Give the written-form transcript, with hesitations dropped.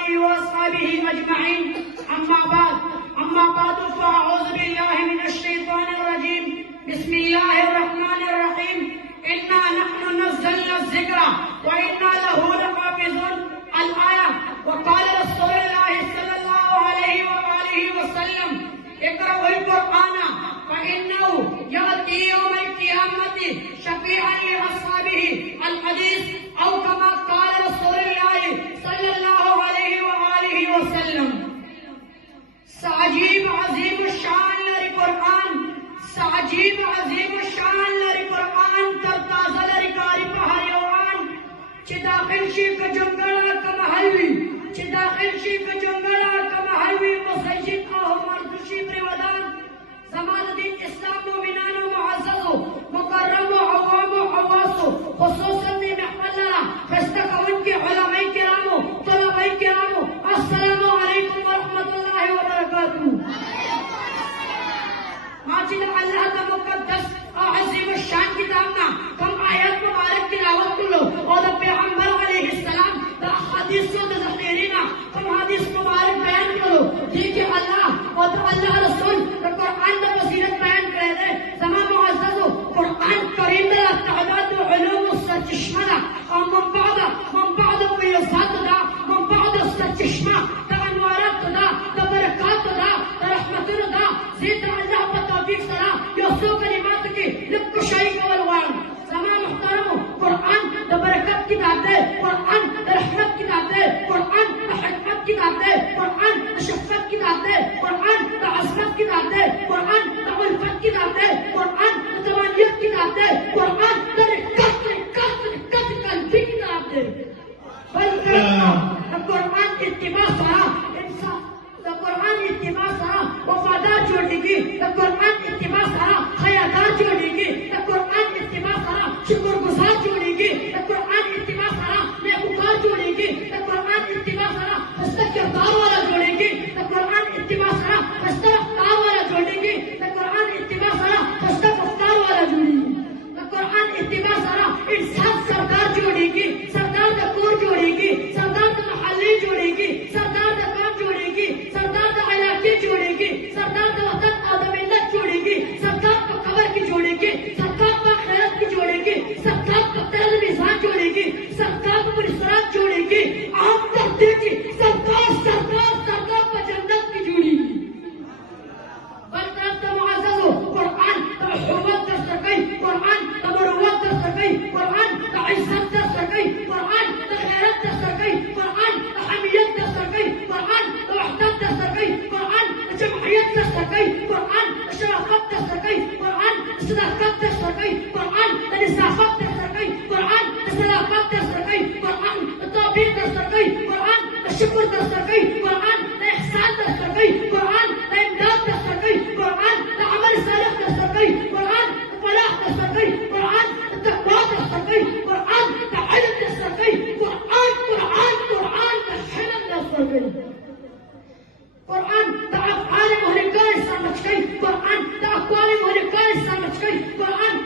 आलिहि व अस्हाबिहि अजमईन। अम्मा बाद फअऊज़ु बिल्लाहि मिनश शैतानिर रजीम। बिस्मिल्लाहिर रहमानिर रहीम। इन्ना नहनु नज़्ज़लना ज़िक्रा व इन्ना लहू लहाफ़िज़ून। अल आया। व क़ाल रसूलुल्लाह सल्लल्लाहु अलैहि व आलिहि वसल्लम इक़रउल कुरआन फ़इन्नहु याती यौमल क़ियामति शफ़ीअन लि अस्हाबिही। अल हदीस। औ कमा क़ाल रसूलुल्लाह सल्लल्लाहु अलैहि व आलिहि वसल्लम। साजीब अजीम शान लरी कुरआन, साजीब अजीम शान लरी कुरआन तरताज़ा लरी कारी पहाड़ियों चिदाखिल शी का जंगला कम हलवी, चिदाखिल शी का जंगला कम हलवी मुसज्जिद आहो मर्दुशी प्रिवदान। ज़मानुद्दीन इस्लाम मोमिनान व मुअज़्ज़ज़ो मुकर्रम व अवाम व हवासो खुसूसन ने महफलना खस्तकवन के उलमाए किरामो तलबाए किरामो अस्सलामु अलैकुम व रहमतुल्लाहि व बरकातुहू। माजिद अल्लाह का मुकद्दस अज़ीम शान किताब ना कम आयत मुबारक तिलावत करो और पैगंबर अलैहिस्सलाम दा हदीस को तहरीरीना कम हदीस मुबारक बयान करो। देखिए अल्लाह और अल्लाह रसूल दा कुरान दा फजीलत बयान करे दे। तमाम मुअज़्ज़ज़ो कुरान करीम दा तादाद व उलूम सचश्मा और मंबाद को यज़ात दा मंबाद सचश्मा दा अनवारत दा बरकत दा रहमत दा ज़िद अल्लाह का तौफीक सलाम यसो कलिमात की लिकुशाई कवलवान। तमाम मुहतरमो कुरान दा बरकत की किताब है, कुरान रहमत की किताब है, कुरान हिकमत की किताब है, कुरान शफ़क़त की किताब है, कुरान अज़मत की किताब है, कुरान उल्फत की किताब है, कुरान तवानियत की किताब है, कुरान तरीक़त कल्बी की किताब है। बल्कि कुरान इत्तिबा सरा इंसान कुरान इत्तिबा सरा वफादार जोड़ेगी, कुरान इत्तिबा सरा हयादार जोड़ेगी, कुरान इत्तिबा सरा शुक्रगुज़ार जोड़ेगी, कुरान इत्तिबा सरा नेकूकार जोड़ेगी, कुरान इत्तिबा सरा हस्ता किरदार वाला जोड़ेगी, कुरान इत्तिबा सरा हस्ता रफ्तार वाला जोड़ेगी, कुरान इत्तिबा सरा हस्ता रफ्तार वाला जोड़ेगी, कुरान इत्तिबा सरा इंसान सरदार जोड़ेगी, सरदार का कोर जोड़ेगी, सरदार का महल्ले जोड़ेगी, सरदार का काम जोड़ेगी, सरदार का इलाके जोड़ेगी, सरदार का वतन आदमिल्लत जोड़ेगी, सरदार को कबर की जोड़ेगी, सरदार को खैरत की जोड़ेगी, सरदार को तेल मिजान जोड़ेगी, सरदार को पुलिसराज जोड़ेगी, आप तक देखी सरदार सरदार सरदार को जन्नत की जोड़ेगी। बरकत मुअज़्ज़ज़ो कुरान का हुर्मत कर सके, कुरान का मरुवत कर सके, कुरान का इज्जत कर सके, कुरान का खैरत कर सके, कुरान का हमियत कर सके, कुरान का वहदत कर सके, कुरान का जमहियत कर सके, कुरान का शराफत कर सके, कुरान का सदाकत कर सके, कुरान का निसाफत कर सके, कुरान का सलाफत कर सके, कुरान का तौफीक कर सके, कुरान का शुक्र कर सके, कुरान का एहसान कर सके, कुरान का इमदाद कर सके, कुरान का अमल सालिह कर सके, कुरान का फलाह कर सके, कुरान का तक़वा कर सके, कुरान का इल्म कर सके, कुरान कुरान कुरान का हिल्म कर सके, कुरान का अफ़आल मुहलिका समझ गई, कुरान का अक़वाल मुहलिका समझ गई, कुरान